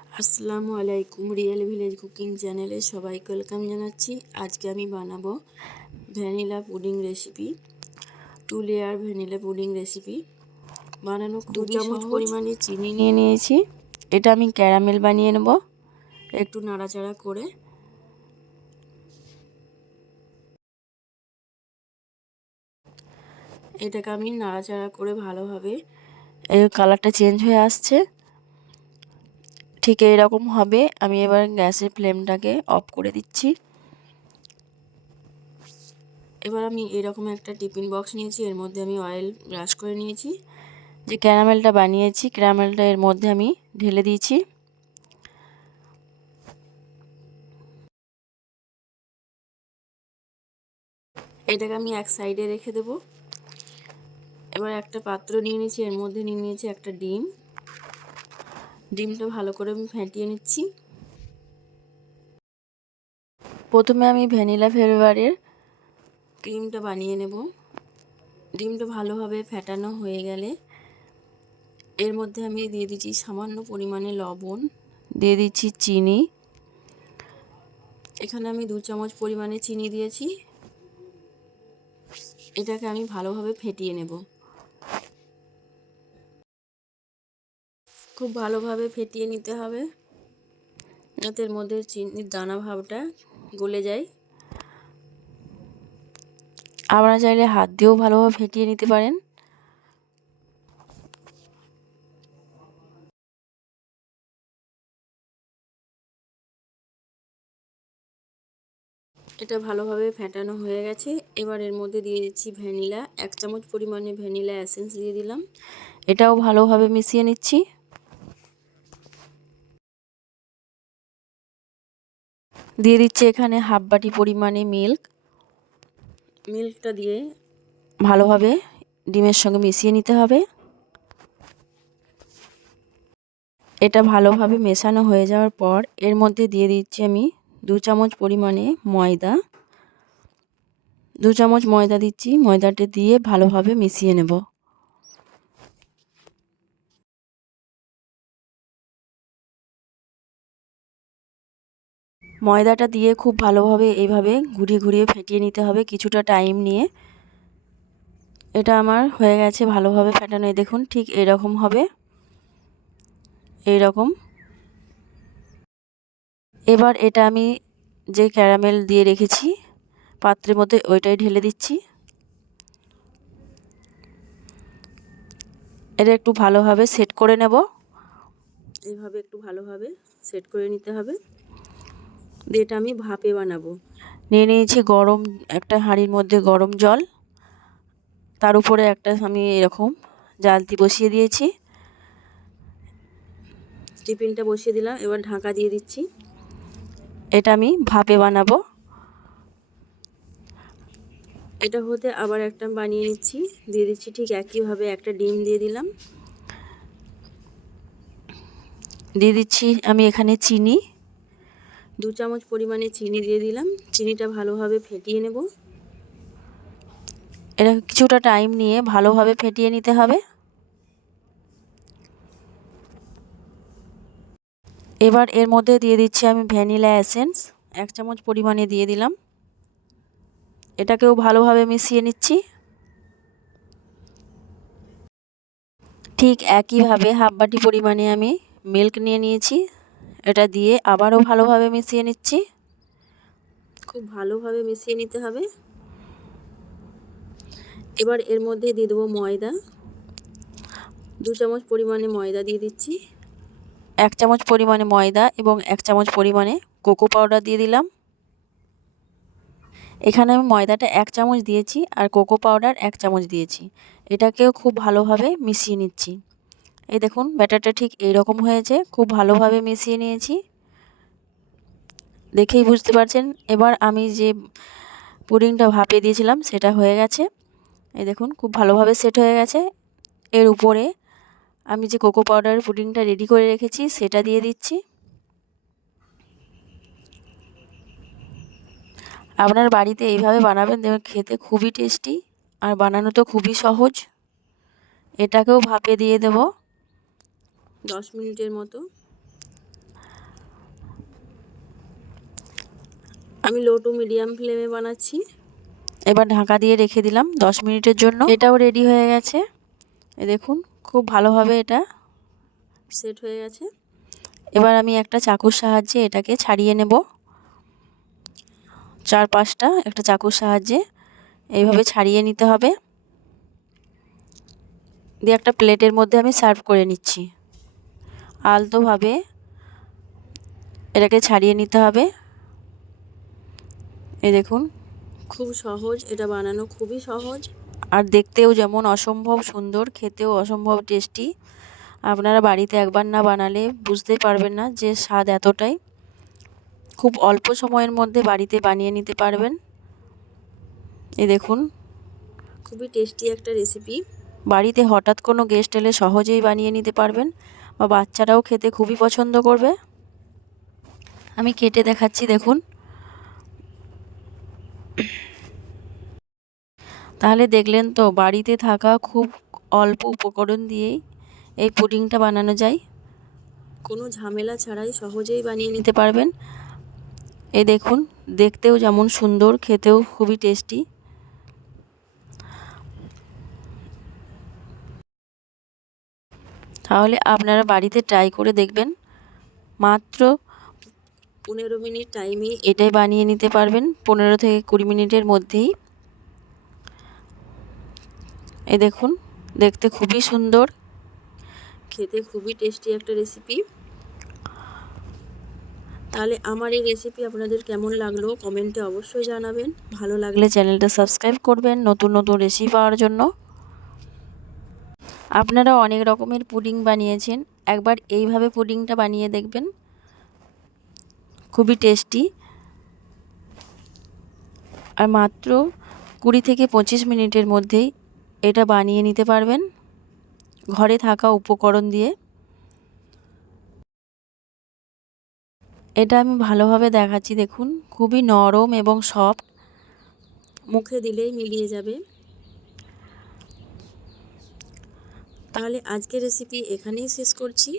আসসালামু আলাইকুম real village cooking চ্যানেলে সবাইকে ওয়েলকাম জানাচ্ছি। আজকে আমি বানাবো vanilla pudding recipe two layer vanilla pudding recipe. বানানো দু চামচ পরিমাণে চিনি নিয়ে নিয়েছি। এটা আমি ক্যারামেল বানিয়ে নেব। একটু নাড়াচাড়া করে। এটাকে আমি নাড়াচাড়া করে ভালোভাবে এই কালারটা চেঞ্জ হয়ে আসছে। ঠিক এরকম হবে। আমি এবার গ্যাসের ফ্লেমটাকে অফ করে দিচ্ছি। এবার আমি এরকম একটা টিফিন বক্স নিয়েছি, এর মধ্যে আমি অয়েল ব্রাশ করে নিয়েছি। যে ক্যারামেলটা বানিয়েছি, ক্যারামেলটা এর মধ্যে আমি ঢেলে দিয়েছি। এটাকে আমি এক সাইডে রেখে দেব। এবার একটা পাত্র নিয়ে নিয়েছি, এর মধ্যে নিয়ে নিয়েছি একটা ডিম। ডিমটা ভালো করে আমি ফেটিয়ে নিচ্ছি। প্রথমে আমি ভ্যানিলা ফ্লেভারের ক্রিমটা বানিয়ে নেব। ডিমটা ভালোভাবে ফেটানো হয়ে গেলে এর মধ্যে আমি দিয়ে দিচ্ছি সামান্য পরিমাণে লবণ দিয়ে দিচ্ছি চিনি। এখানে আমি দু চামচ পরিমাণে চিনি দিয়েছি। এটাকে আমি ভালোভাবে ফেটিয়ে নেব। খুব ভালোভাবে ফেটিয়ে নিতে হবে। যাতে এর মধ্যে চিনির দানা ভাবটা গলে যায়। আপনারা চাইলে হাত দিয়েও ভালোভাবে ফেটিয়ে নিতে পারেন। এটা ভালোভাবে ফেটানো হয়ে গেছে। এবার এর মধ্যে দিয়ে দিচ্ছি ভ্যানিলা। এক চামচ পরিমাণে ভ্যানিলা অ্যাসেন্স দিয়ে দিলাম। এটাও ভালোভাবে মিশিয়ে নিচ্ছি। দিয়ে দিচ্ছি এখানে হাফ বাটি পরিমাণে মিল্ক মিল্কটা দিয়ে ভালোভাবে ডিমের সঙ্গে মিশিয়ে নিতে হবে। এটা ভালোভাবে মেশানো হয়ে যাওয়ার পর এর মধ্যে দিয়ে দিচ্ছি আমি দু চামচ পরিমাণে ময়দা। দু চামচ ময়দা দিচ্ছি ময়দাটা দিয়ে ভালোভাবে মিশিয়ে নেব। ময়দাটা দিয়ে খুব ভালোভাবে এইভাবে ঘুরিয়ে ঘুরিয়ে ফেটিয়ে নিতে হবে কিছুটা টাইম নিয়ে। এটা আমার হয়ে গেছে ভালোভাবে ফেটানো। দেখুন, ঠিক এরকম হবে। এইরকম। এবার এটা আমি যে ক্যারামেল দিয়ে রেখেছি, পাত্রের মধ্যে ওইটাই ঢেলে দিচ্ছি। এটা একটু ভালোভাবে সেট করে নেব। এইভাবে একটু ভালোভাবে সেট করে নিতে হবে। দিয়ে এটা আমি ভাপে বানাবো। নিয়ে নিয়েছি গরম একটা হাঁড়ির মধ্যে গরম জল। তার উপরে একটা আমি এরকম জালতি বসিয়ে দিয়েছি। টিফিনটা বসিয়ে দিলাম এবার ঢাকা দিয়ে দিচ্ছি। এটা আমি ভাপে বানাবো। এটা হতে আবার একটা বানিয়ে নিচ্ছি দিয়ে দিচ্ছি ঠিক একইভাবে একটা ডিম দিয়ে দিলাম। দিয়ে দিচ্ছি আমি এখানে চিনি। দু চামচ পরিমাণে চিনি দিয়ে দিলাম। চিনিটা ভালোভাবে ফেটিয়ে নেব। এটা কিছুটা টাইম নিয়ে ভালোভাবে ফেটিয়ে নিতে হবে। এবার এর মধ্যে দিয়ে দিচ্ছি আমি ভ্যানিলা অ্যাসেন্স এক চামচ পরিমাণে দিয়ে দিলাম। এটাকেও ভালোভাবে মিশিয়ে নিচ্ছি। ঠিক একইভাবে হাফ বাটি পরিমাণে আমি মিল্ক নিয়ে নিয়েছি। এটা দিয়ে আবারও ভালোভাবে মিশিয়ে নিচ্ছি। খুব ভালোভাবে মিশিয়ে নিতে হবে। এবার এর মধ্যে দিয়ে দেবো ময়দা। দু চামচ পরিমাণে ময়দা দিয়ে দিচ্ছি। এক চামচ পরিমাণে ময়দা এবং এক চামচ পরিমাণে কোকো পাউডার দিয়ে দিলাম। এখানে আমি ময়দাটা এক চামচ দিয়েছি আর কোকো পাউডার এক চামচ দিয়েছি। এটাকেও খুব ভালোভাবে মিশিয়ে নিচ্ছি। এই দেখুন, ব্যাটারটা ঠিক এইরকম হয়েছে। খুব ভালোভাবে মিশিয়ে নিয়েছি। দেখেই বুঝতে পারছেন। এবার আমি যে পুডিংটা ভাপিয়ে দিয়েছিলাম, সেটা হয়ে গেছে। এই দেখুন, খুব ভালোভাবে সেট হয়ে গেছে। এর উপরে আমি যে কোকো পাউডার পুডিংটা রেডি করে রেখেছি, সেটা দিয়ে দিচ্ছি। আপনার বাড়িতে এইভাবে বানাবেন দেখবেন খেতে খুবই টেস্টি। আর বানানো তো খুবই সহজ। এটাকেও ভাপে দিয়ে দেব। দশ মিনিটের মতো। আমি লো টু মিডিয়াম ফ্লেমে বানাচ্ছি। এবার ঢাকা দিয়ে রেখে দিলাম দশ মিনিটের জন্য। এটাও রেডি হয়ে গেছে। এ দেখুন খুব ভালোভাবে এটা সেট হয়ে গেছে। এবার আমি একটা চাকুর সাহায্যে এটাকে ছাড়িয়ে নেব। চার পাঁচটা একটা চাকুর সাহায্যে এইভাবে ছাড়িয়ে নিতে হবে। দিয়ে একটা প্লেটের মধ্যে আমি সার্ভ করে নিচ্ছি। আলতোভাবে এটাকে ছাড়িয়ে নিতে হবে। এই দেখুন। খুব সহজ এটা বানানো খুবই সহজ। আর দেখতেও যেমন অসম্ভব সুন্দর খেতেও অসম্ভব টেস্টি। আপনারা বাড়িতে একবার না বানালে বুঝতেই পারবেন না যে স্বাদ এতটাই। খুব অল্প সময়ের মধ্যে বাড়িতে বানিয়ে নিতে পারবেন। এই দেখুন। খুবই টেস্টি একটা রেসিপি। বাড়িতে হঠাৎ কোনো গেস্ট এলে সহজেই বানিয়ে নিতে পারবেন। বা বাচ্চারাও খেতে খুবই পছন্দ করবে। আমি কেটে দেখাচ্ছি, দেখুন। তাহলে দেখলেন তো, বাড়িতে থাকা খুব অল্প উপকরণ দিয়েই এই পুডিংটা বানানো যায়। কোনো ঝামেলা ছাড়াই সহজেই বানিয়ে নিতে পারবেন। এই দেখুন, দেখতেও যেমন সুন্দর, খেতেও খুবই টেস্টি। তাহলে আপনারা বাড়িতে ট্রাই করে দেখবেন। মাত্র পনেরো মিনিট টাইমে এটাই বানিয়ে নিতে পারবেন। পনেরো থেকে কুড়ি মিনিটের মধ্যেই। এই দেখুন, দেখতে খুবই সুন্দর। খেতে খুবই টেস্টি একটা রেসিপি তাহলে আমার এই রেসিপি আপনাদের কেমন লাগল কমেন্টে অবশ্যই জানাবেন। ভালো লাগলে চ্যানেলটা সাবস্ক্রাইব করবেন। নতুন নতুন রেসিপি পাওয়ার জন্য। আপনারা অনেক রকমের পুডিং বানিয়েছেন। একবার এইভাবে পুডিংটা বানিয়ে দেখবেন। খুবই টেস্টি। আর মাত্র কুড়ি থেকে পঁচিশ মিনিটের মধ্যেই এটা বানিয়ে নিতে পারবেন। ঘরে থাকা উপকরণ দিয়ে। এটা আমি ভালোভাবে দেখাচ্ছি, দেখুন। খুবই নরম এবং সফট। মুখে দিলেই মিলিয়ে যাবে। তাহলে আজকের রেসিপি এখানেই শেষ করছি।